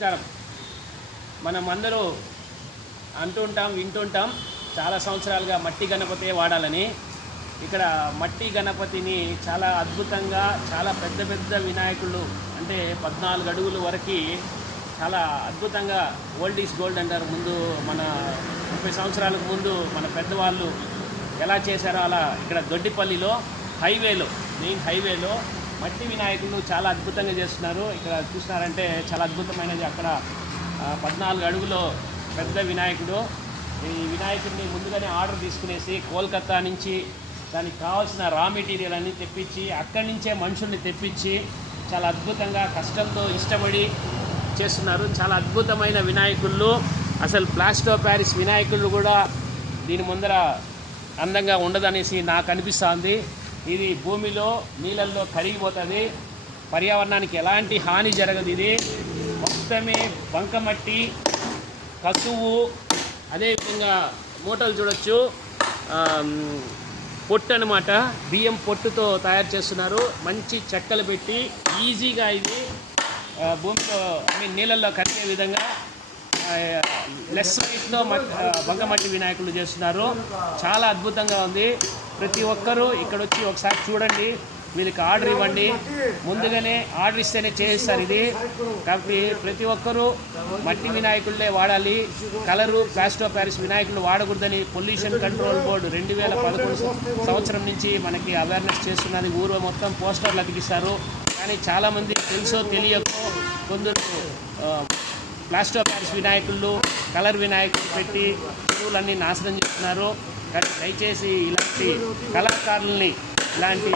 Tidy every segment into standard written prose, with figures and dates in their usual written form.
నమస్కారం. మనం అందరూ అంటుంటాం వింటుంటాం చాలా సంవత్సరాలుగా మట్టి గణపతి వాడాలని. ఇక్కడ మట్టి గణపతిని చాలా అద్భుతంగా చాలా పెద్ద పెద్ద వినాయకులు అంటే 14 అడుగుల వరకు చాలా అద్భుతంగా ఓల్డ్ ఈజ్ గోల్డ్ అంటారు. ముందు మన 30 సంవత్సరాలకు ముందు మన పెద్దవాళ్ళు ఎలా చేశారో అలా ఇక్కడ దొడ్డిపల్లిలో మెయిన్ హైవేలో మట్టి వినాయకులు చాలా అద్భుతంగా చేస్తున్నారు. ఇక్కడ చూస్తున్నారంటే చాలా అద్భుతమైనది. అక్కడ 14 అడుగులో పెద్ద వినాయకుడు. ఈ వినాయకుడిని ముందుగానే ఆర్డర్ తీసుకునేసి కోల్కతా నుంచి దానికి కావాల్సిన రా మెటీరియల్ అన్నీ తెప్పించి అక్కడి నుంచే మనుషుల్ని తెప్పించి చాలా అద్భుతంగా కష్టంతో ఇష్టపడి చేస్తున్నారు. చాలా అద్భుతమైన వినాయకుళ్ళు. అసలు ప్లాస్టర్ ఆఫ్ ప్యారిస్ వినాయకుళ్ళు కూడా దీని ముందర అందంగా ఉండదనేసి నాకు అనిపిస్తుంది. ఇది భూమిలో నీళ్ళల్లో కరిగిపోతుంది, పర్యావరణానికి ఎలాంటి హాని జరగదు. ఇది మొత్తమే బంకమట్టి, కసువు, అదేవిధంగా మూటలు చూడొచ్చు, పొట్టు అనమాట, బియ్యం పొట్టుతో తయారు చేస్తున్నారు. మంచి చెక్కలు పెట్టి ఈజీగా ఇది భూమిలో నీళ్ళల్లో కరిగే విధంగా లెస్ వెయిట్లో బంకమట్టి వినాయకులు చేస్తున్నారు. చాలా అద్భుతంగా ఉంది. ప్రతి ఒక్కరూ ఇక్కడ వచ్చి ఒకసారి చూడండి, వీళ్ళకి ఆర్డర్ ఇవ్వండి. ముందుగానే ఆర్డర్ ఇస్తేనే చేస్తారు ఇది. కాబట్టి ప్రతి ఒక్కరూ మట్టి వినాయకులే వాడాలి. కలరు ప్లాస్టర్ ఆఫ్ ప్యారిస్ వినాయకులు వాడకూడదని పొల్యూషన్ కంట్రోల్ బోర్డు 2011 సంవత్సరం నుంచి మనకి అవేర్నెస్ చేస్తున్నది. ఊరు మొత్తం పోస్టర్లు అతికిస్తారు. కానీ చాలామంది తెలుసో తెలియకో కొందరు ప్లాస్టర్ ఆఫ్ ప్యారిస్ వినాయకులు, కలర్ వినాయకులు పెట్టి చెరువులన్నీ నాశనం చేస్తున్నారు. కానీ దయచేసి ఇలాంటి కళాకారుల్ని, ఇలాంటి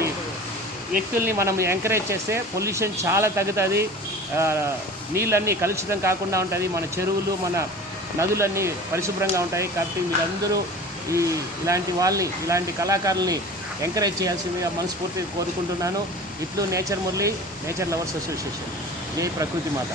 వ్యక్తుల్ని మనం ఎంకరేజ్ చేస్తే పొల్యూషన్ చాలా తగ్గుతుంది. నీళ్ళన్నీ కలుషితం కాకుండా ఉంటుంది. మన చెరువులు, మన నదులన్నీ పరిశుభ్రంగా ఉంటాయి. కాబట్టి మీరందరూ ఇలాంటి కళాకారుల్ని ఎంకరేజ్ చేయాల్సిందిగా మనస్ఫూర్తిగా కోరుకుంటున్నాను. ఇట్లు nature Murali, nature lovers association, జై ప్రకృతి మాత.